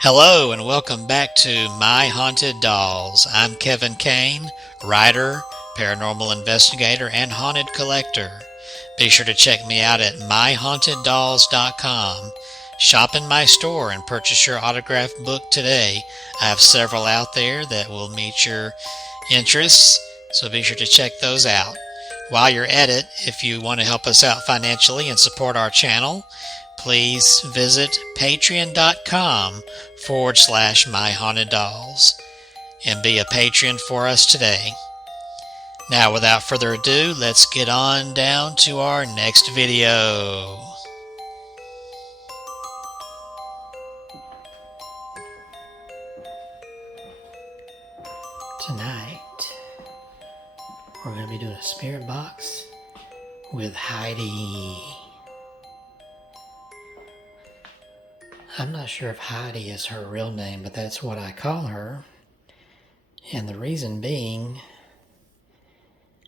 Hello and welcome back to My Haunted Dolls. I'm Kevin Kane, writer, paranormal investigator, and haunted collector. Be sure to check me out at myhauntedDolls.com. Shop in my store and purchase your autographed book today. I have several out there that will meet your interests, so be sure to check those out. While you're at it, if you want to help us out financially and support our channel, please visit patreon.com/myhauntedDolls and be a patron for us today. Now, without further ado, let's get on down to our next video. Tonight, we're going to be doing a spirit box with Heidi. I'm not sure if Heidi is her real name, but that's what I call her. And the reason being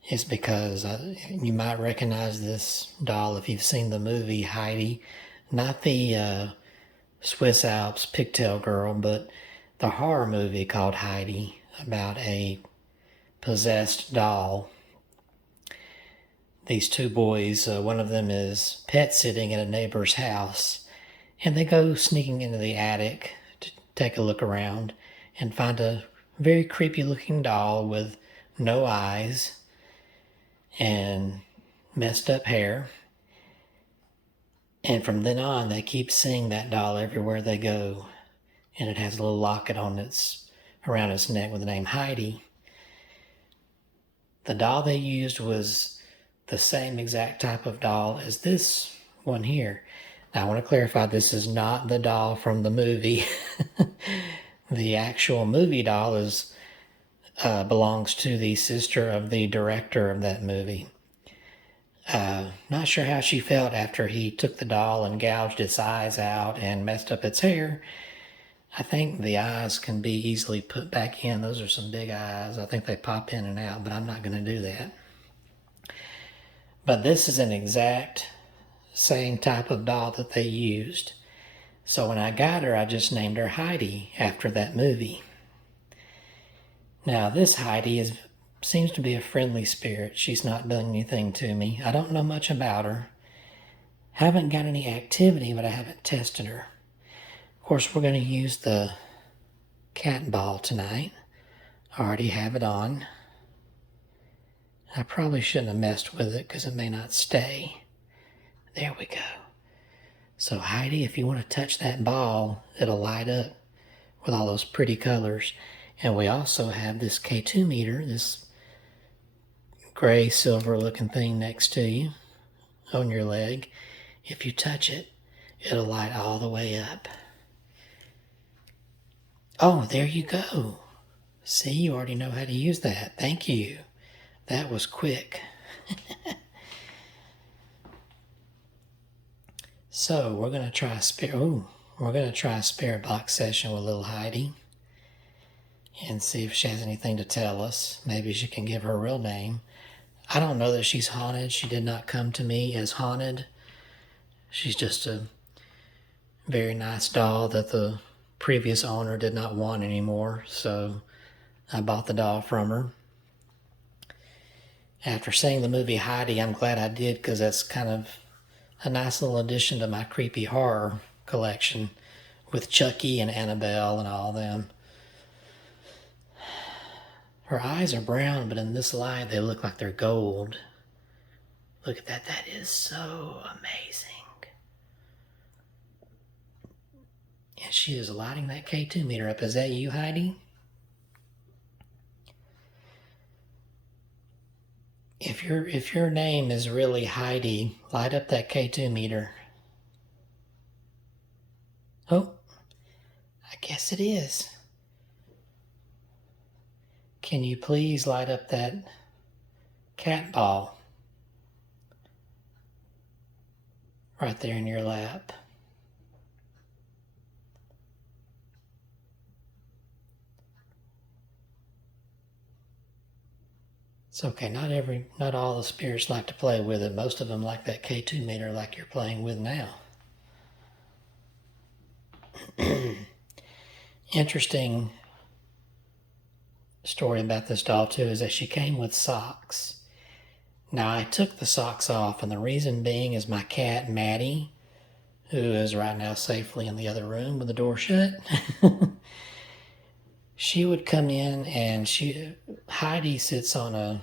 is because you might recognize this doll if you've seen the movie Heidi. Not the Swiss Alps pigtail girl, but the horror movie called Heidi about a possessed doll. These two boys, one of them is pet sitting at a neighbor's house, and they go sneaking into the attic to take a look around and find a very creepy looking doll with no eyes and messed up hair. And from then on, they keep seeing that doll everywhere they go. And it has a little locket around its neck with the name Heidi. The doll they used was the same exact type of doll as this one here. Now, I want to clarify, this is not the doll from the movie. The actual movie doll belongs to the sister of the director of that movie. Not sure how she felt after he took the doll and gouged its eyes out and messed up its hair. I think the eyes can be easily put back in. Those are some big eyes. I think they pop in and out, but I'm not going to do that. But this is an exact same type of doll that they used. So when I got her, I just named her Heidi after that movie. Now, this Heidi seems to be a friendly spirit. She's not done anything to me. I don't know much about her. Haven't got any activity, but I haven't tested her. Of course, we're going to use the cat ball tonight. I already have it on. I probably shouldn't have messed with it because it may not stay. There we go. So Heidi, if you want to touch that ball, it'll light up with all those pretty colors. And we also have this K2 meter, this gray silver looking thing next to you on your leg. If you touch it, it'll light all the way up. Oh, there you go. See, you already know how to use that. Thank you. That was quick. So we're going to try a spirit box session with little Heidi and see if she has anything to tell us. Maybe she can give her real name. I don't know that she's haunted. She did not come to me as haunted. She's just a very nice doll that the previous owner did not want anymore, so I bought the doll from her. After seeing the movie Heidi, I'm glad I did, because that's kind of a nice little addition to my creepy horror collection with Chucky and Annabelle and all them. Her eyes are brown, but in this light they look like they're gold. Look at that. That is so amazing. And she is lighting that K2 meter up. Is that you, Heidi? If your name is really Heidi, light up that K2 meter. Oh, I guess it is. Can you please light up that cat ball right there in your lap? It's okay, not all the spirits like to play with it. Most of them like that K2 meter like you're playing with now. interesting story about this doll too is that she came with socks. Now I took the socks off, and the reason being is my cat Maddie, who is right now safely in the other room with the door shut. She would come in, and Heidi sits on a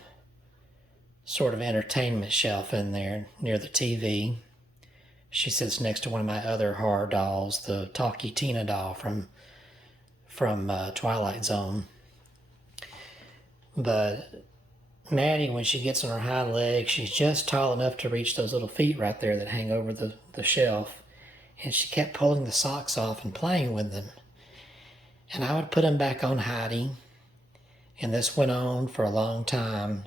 sort of entertainment shelf in there near the TV. She sits next to one of my other horror dolls, the Talkie Tina doll from Twilight Zone. But Maddie, when she gets on her hind legs, she's just tall enough to reach those little feet right there that hang over the shelf. And she kept pulling the socks off and playing with them. And I would put them back on Heidi. And this went on for a long time.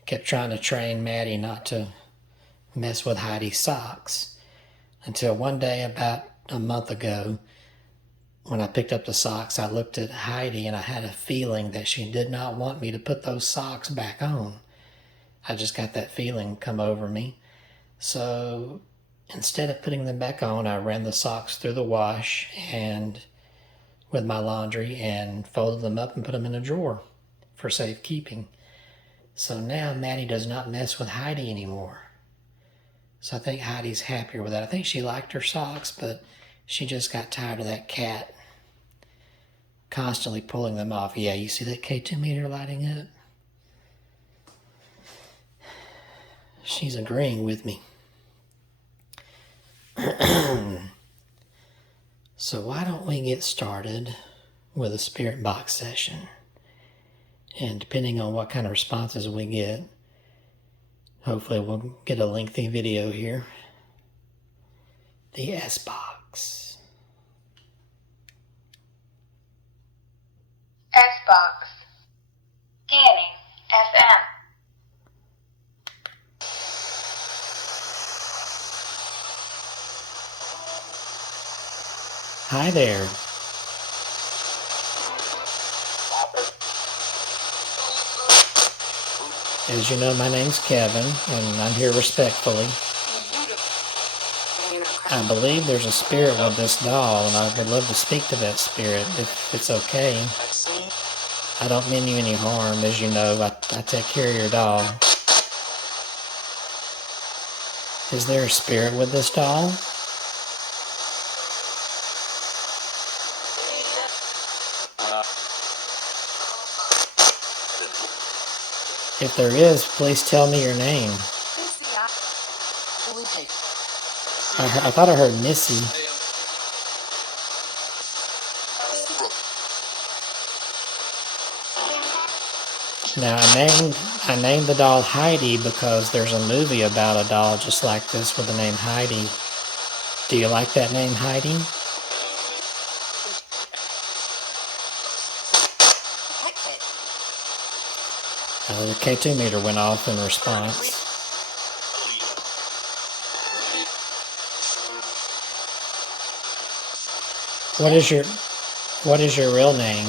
I kept trying to train Maddie not to mess with Heidi's socks. Until one day, about a month ago, when I picked up the socks, I looked at Heidi and I had a feeling that she did not want me to put those socks back on. I just got that feeling come over me. So instead of putting them back on, I ran the socks through the wash and with my laundry and folded them up and put them in a drawer for safekeeping. So now Maddie does not mess with Heidi anymore. So I think Heidi's happier with that. I think she liked her socks, but she just got tired of that cat constantly pulling them off. Yeah, you see that K2 meter lighting up? She's agreeing with me. So why don't we get started with a spirit box session? And depending on what kind of responses we get, hopefully we'll get a lengthy video here. The S-Box. S-Box. Scanning FM. Hi there. As you know, my name's Kevin, and I'm here respectfully. I believe there's a spirit with this doll, and I would love to speak to that spirit if it's okay. I don't mean you any harm. As you know, I take care of your doll. Is there a spirit with this doll? If there is, please tell me your name. I thought I heard Missy. Now I named the doll Heidi because there's a movie about a doll just like this with the name Heidi. Do you like that name, Heidi? The K2 meter went off in response. What is your real name?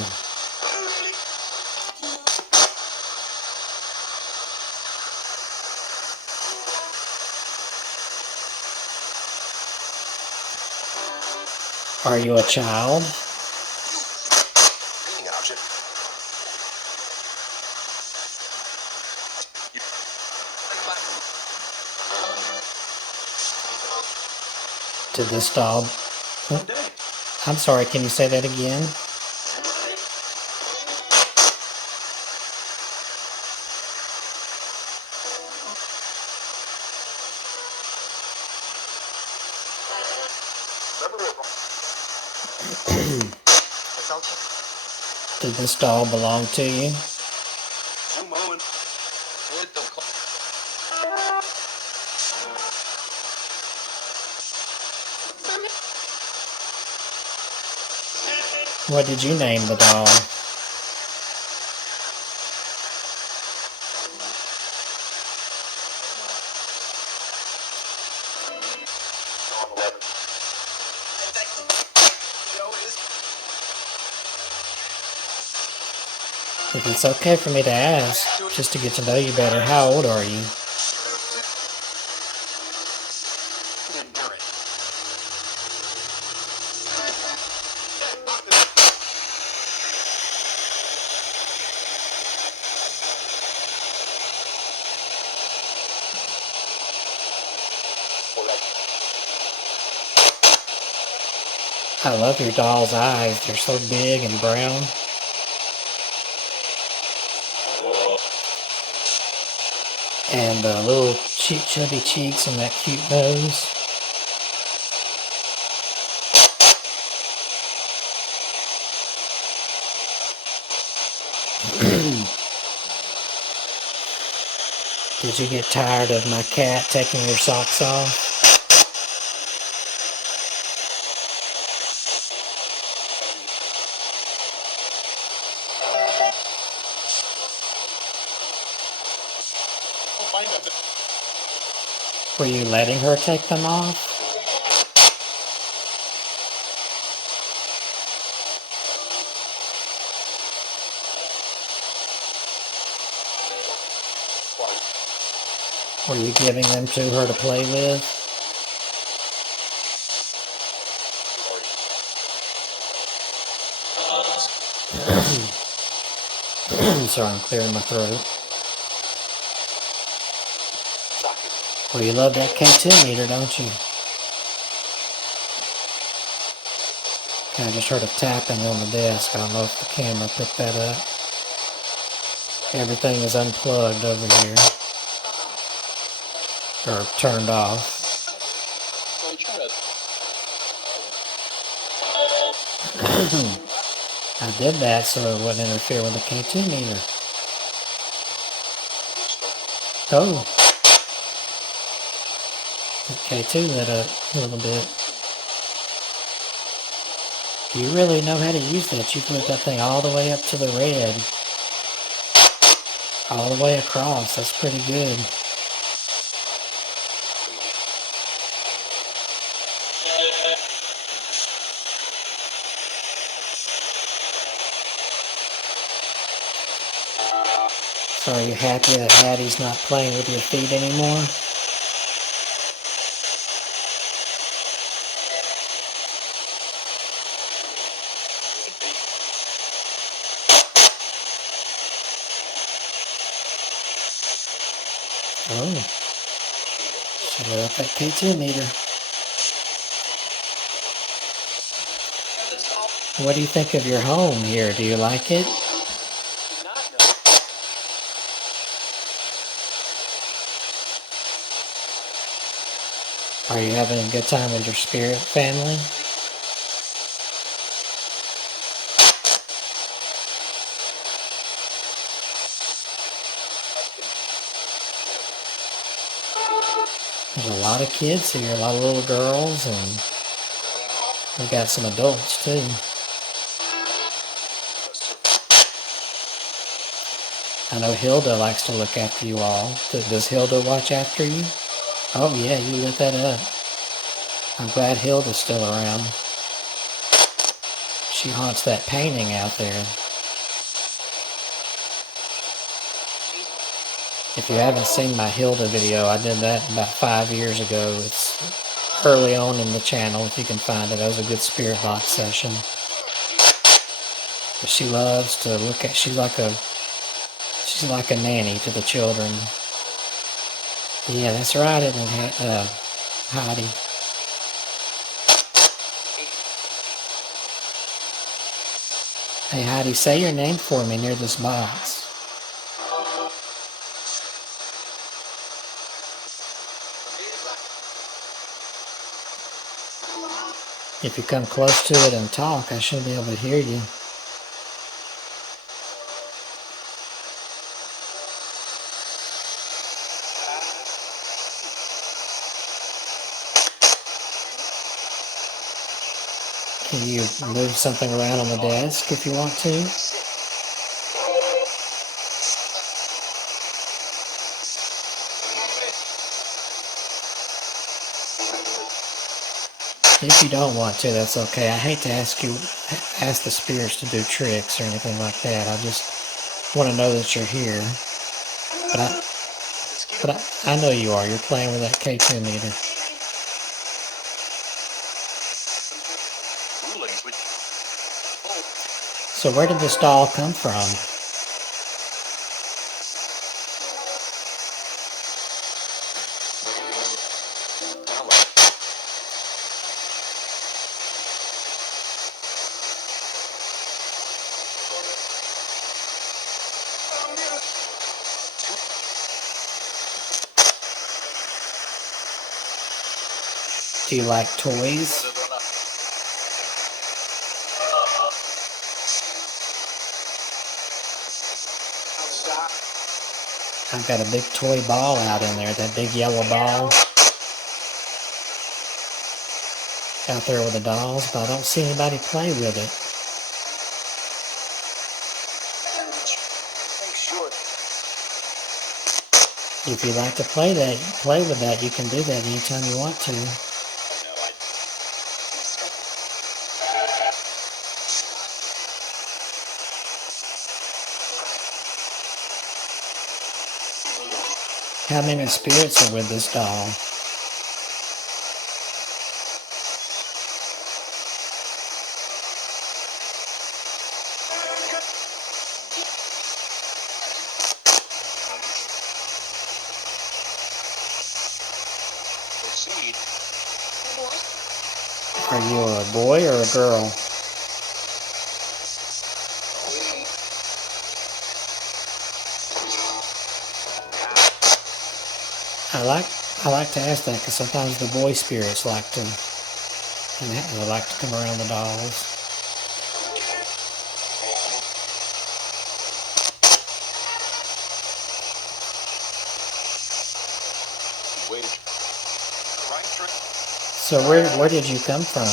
Are you a child? Did this doll... I'm sorry, can you say that again? Did this doll belong to you? What did you name the doll? If it's okay for me to ask, just to get to know you better, how old are you? I love your doll's eyes. They're so big and brown. And the little chubby cheeks and that cute nose. Did you get tired of my cat taking your socks off? Were you letting her take them off? Were you giving them to her to play with? Sorry, I'm clearing my throat. Well, you love that K2 meter, don't you? I just heard a tapping on the desk. I don't know if the camera picked that up. Everything is unplugged over here. Or turned off. I did that so it wouldn't interfere with the K2 meter. Oh. The K2 lit up a little bit. You really know how to use that. You put that thing all the way up to the red. All the way across. That's pretty good. So are you happy that Hattie's not playing with your feet anymore? Oh. She lit up that K2 meter. What do you think of your home here? Do you like it? Are you having a good time with your spirit family? There's a lot of kids here, a lot of little girls, and we got some adults too. I know Hilda likes to look after you all. Does Hilda watch after you? Oh yeah, you lit that up. I'm glad Hilda's still around. She haunts that painting out there. If you haven't seen my Hilda video, I did that about 5 years ago. It's early on in the channel, if you can find it. That was a good spirit box session. But she loves to look at, she's like a nanny to the children. Yeah, that's right, isn't it, Heidi? Hey Heidi, say your name for me near this box. If you come close to it and talk, I should be able to hear you. Can you move something around on the desk if you want to? If you don't want to, that's okay. I hate to ask the spirits to do tricks or anything like that. I just want to know that you're here. But I know you are. You're playing with that K2 meter. So where did this doll come from? Do you like toys? I've got a big toy ball out in there, that big yellow ball out there with the dolls, but I don't see anybody play with it. If you like to play with that, you can do that anytime you want to. How many spirits are with this doll? Are you a boy or a girl? I like to ask that because sometimes the boy spirits like to, and they like to come around the dolls. So where did you come from?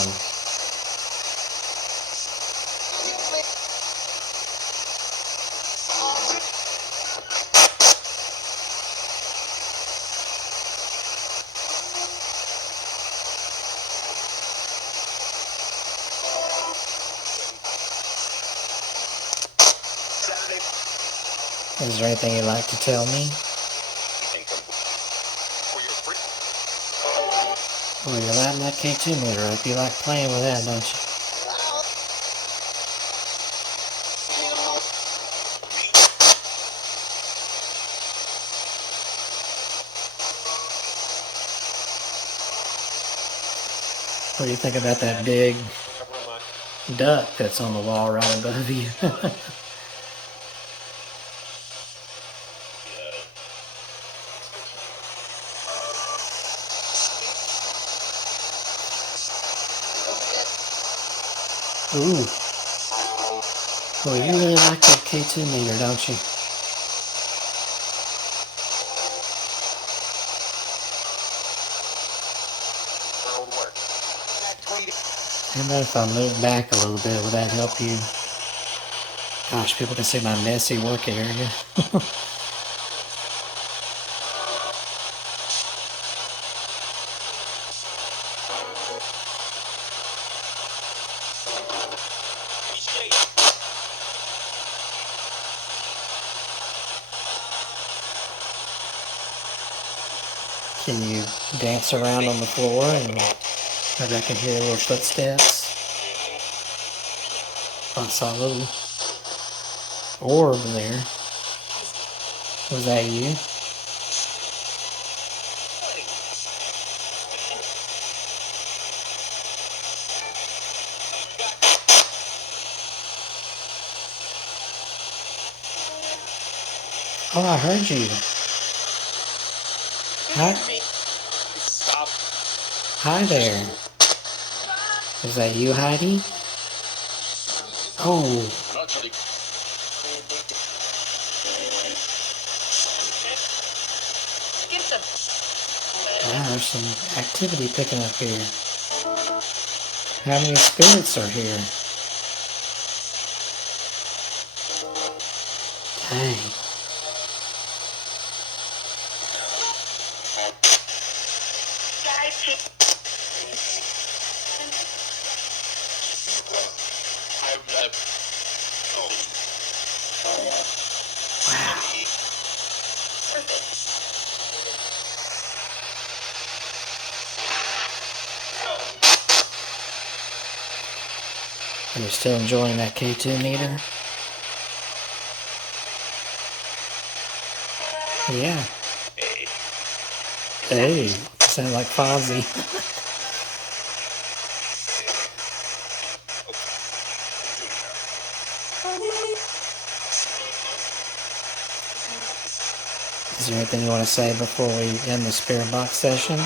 Is there anything you'd like to tell me? Well, you're lighting that K2 meter up. You like playing with that, don't you? What do you think about that big duck that's on the wall right above you? Ooh. Well, you really like that K2 meter, don't you? How about if I move back a little bit? Would that help you? Gosh, people can see my messy work area. Can you dance around on the floor and maybe I can hear little footsteps? I saw a little orb there. Was that you? Oh, I heard you. Hi. Hi there. Is that you, Heidi? Oh. Wow, there's some activity picking up here. How many spirits are here? Dang. Wow. Are you still enjoying that K2 meter? Yeah. Hey, you sound like Fonzie. Is there anything you want to say before we end the spirit box session?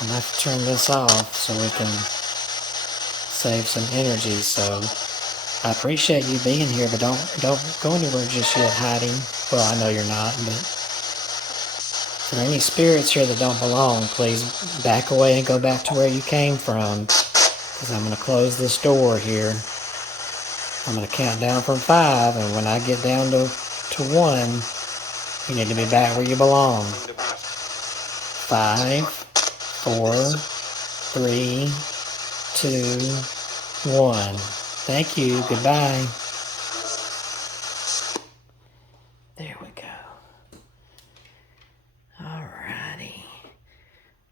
I'm gonna have to turn this off so we can save some energy. So I appreciate you being here, but don't go anywhere just yet, Heidi. Well, I know you're not, but if there are any spirits here that don't belong, please back away and go back to where you came from. Because I'm gonna close this door here. I'm gonna count down from 5, and when I get down to 1, you need to be back where you belong. 5, 4, 3, 2, 1. Thank you. Goodbye. There we go. Alrighty.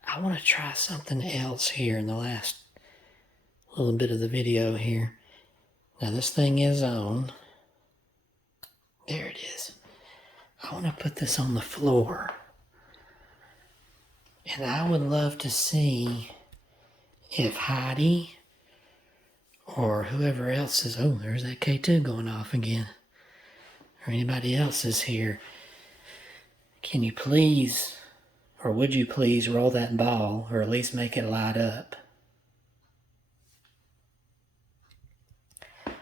I want to try something else here in the last little bit of the video here. Now this thing is on. There it is. I want to put this on the floor. And I would love to see if Heidi or whoever else is... Oh, there's that K2 going off again. Or anybody else is here. Can you please, or would you please roll that ball, or at least make it light up? I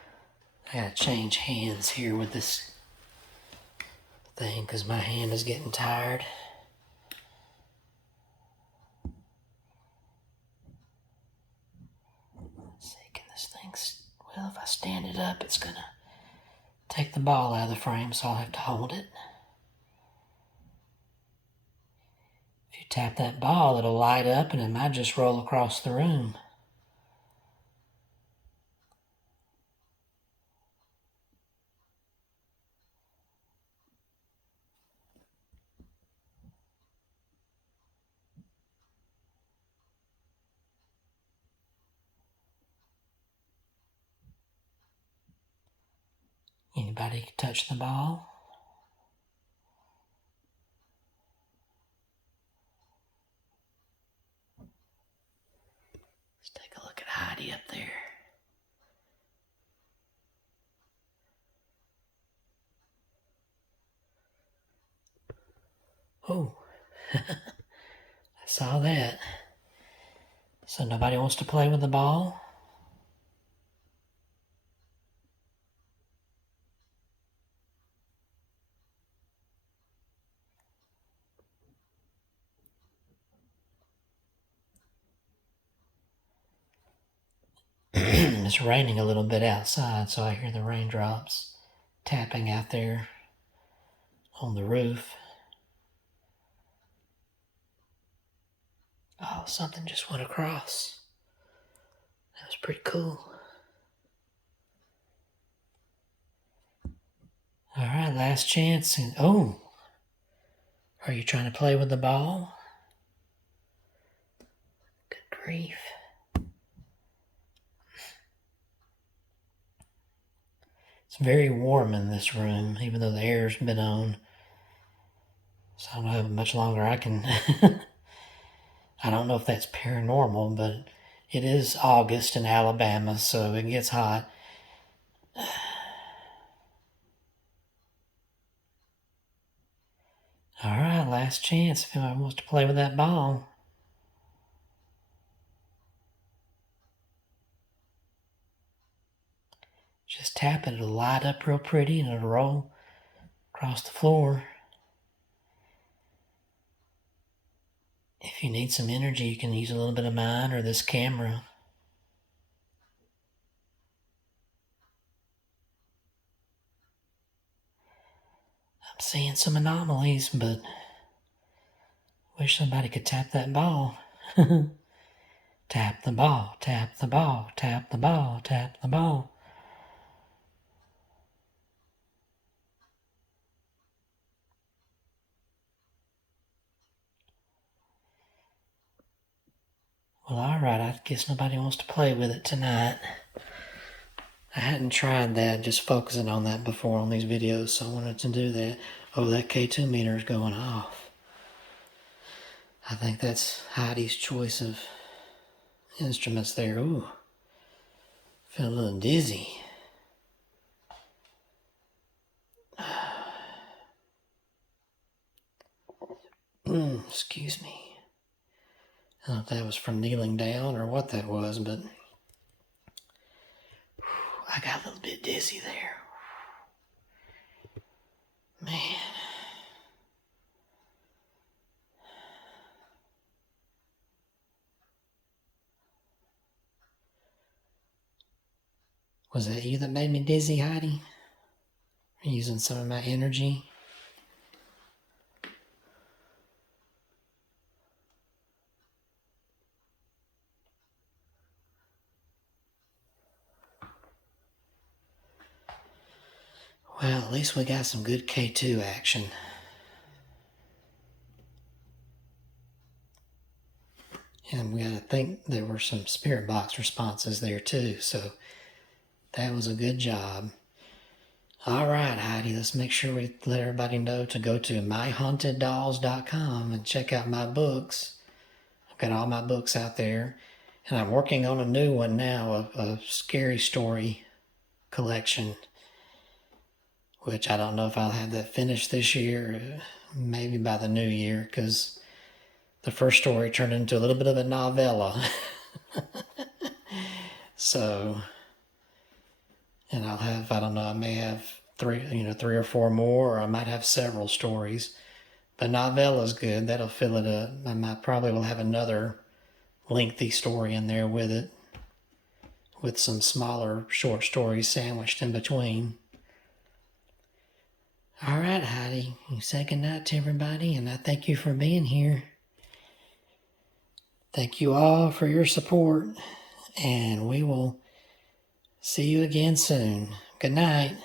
gotta change hands here with this thing because my hand is getting tired. Let's see, can this thing... Well, if I stand it up, it's gonna take the ball out of the frame, so I'll have to hold it. If you tap that ball, it'll light up and it might just roll across the room. Anybody can touch the ball? Let's take a look at Heidi up there. Oh, I saw that. So nobody wants to play with the ball? It's raining a little bit outside, so I hear the raindrops tapping out there on the roof. Oh, something just went across. That was pretty cool. All right, last chance. And oh, are you trying to play with the ball? Good grief. It's very warm in this room, even though the air's been on. So I don't know how much longer I can... I don't know if that's paranormal, but it is August in Alabama, so it gets hot. All right, last chance if anyone wants to play with that ball. Just tap it, it'll light up real pretty and it'll roll across the floor. If you need some energy, you can use a little bit of mine or this camera. I'm seeing some anomalies, but wish somebody could tap that ball. Tap the ball, tap the ball, tap the ball, tap the ball. Well, alright, I guess nobody wants to play with it tonight. I hadn't tried that, just focusing on that before on these videos, so I wanted to do that. Oh, that K2 meter is going off. I think that's Heidi's choice of instruments there. Ooh, feel a little dizzy. Excuse me. I don't know if that was from kneeling down or what that was, but I got a little bit dizzy there. Man. Was that you that made me dizzy, Heidi? Using some of my energy? Well, at least we got some good K2 action. And we got to think there were some spirit box responses there too, so that was a good job. All right, Heidi, let's make sure we let everybody know to go to myhauntedDolls.com and check out my books. I've got all my books out there, and I'm working on a new one now, a scary story collection, which I don't know if I'll have that finished this year, maybe by the new year, because the first story turned into a little bit of a novella. So, and I'll have, I don't know, I may have three or four more, or I might have several stories. But novella's good. That'll fill it up. I might probably will have another lengthy story in there with it, with some smaller short stories sandwiched in between. All right, Heidi. You say goodnight to everybody, and I thank you for being here. Thank you all for your support, and we will see you again soon. Good night.